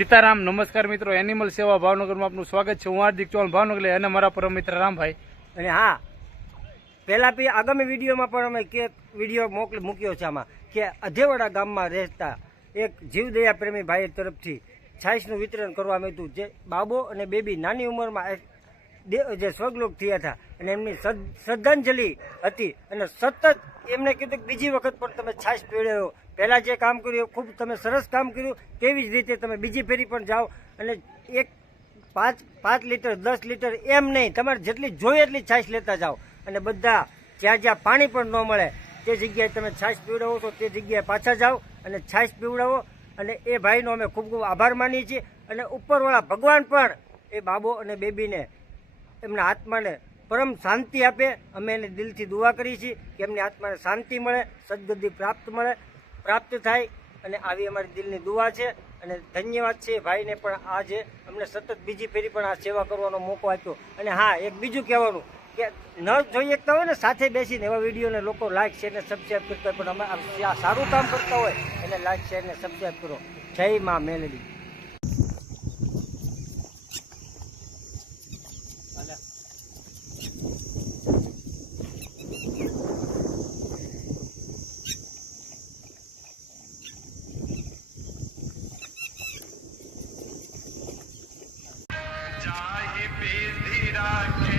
સીતારામ, નમસ્કાર મિત્રો. એનિમલ સેવા ભાવનગરમાં આપનું સ્વાગત છે. હું હાર્દિક ચૌહાણ ભાવનગર અને મારા પરમ મિત્ર રામભાઈ. અને હા પહેલાં બી આગામી વિડીયોમાં પણ અમે કે વીડિયો મોકલી મૂક્યો છે આમાં, કે અધેવાડા ગામમાં રહેતા એક જીવદયા પ્રેમી ભાઈ તરફથી છાશનું વિતરણ કરવામાં આવ્યું હતું, જે બાબો અને બેબી નાની ઉંમરમાં જે સ્વગલોક થયા હતા અને એમની શ્રદ્ધાંજલિ હતી અને સતત એમને કીધું કે બીજી વખત પણ તમે છાશ પીવડાવો. પહેલાં જે કામ કર્યું ખૂબ તમે સરસ કામ કર્યું, તેવી જ રીતે તમે બીજી ફેરી પણ જાઓ. અને એક પાંચ પાંચ લીટર, દસ લીટર એમ નહીં, તમારે જેટલી જોઈએ એટલી છાશ લેતા જાઓ. અને બધા જ્યાં જ્યાં પાણી પણ ન મળે, તે જગ્યાએ તમે છાશ પીવડાવો છો, તે જગ્યાએ પાછા જાઓ અને છાશ પીવડાવો. અને એ ભાઈનો અમે ખૂબ ખૂબ આભાર માનીએ છીએ. અને ઉપરવાળા ભગવાન પણ, એ બાબો અને બેબીને એમના આત્માને પરમ શાંતિ આપે. અમે એને દિલથી દુઆ કરીએ છીએ કે એમની આત્માને શાંતિ મળે, સદગતિ પ્રાપ્ત મળે, પ્રાપ્ત થાય અને આવી અમારી દિલની દુઆ છે અને ધન્યવાદ છે. ભાઈને પણ આ જે અમને સતત બીજી ફેરી પણ આ સેવા કરવાનો મોકો આપ્યો. અને હા, એક બીજું કહેવાનું કે ન જોઈ શકતા હોય ને, સાથે બેસીને એવા વિડીયોને લોકો લાઈક શેર ને સબસ્ક્રાઈબ કરતા હોય પણ અમે આ સારું કામ કરતા હોય એને લાઈક શેર ને સબસ્ક્રાઈબ કરો. જય મા Meldi. be indeed our king.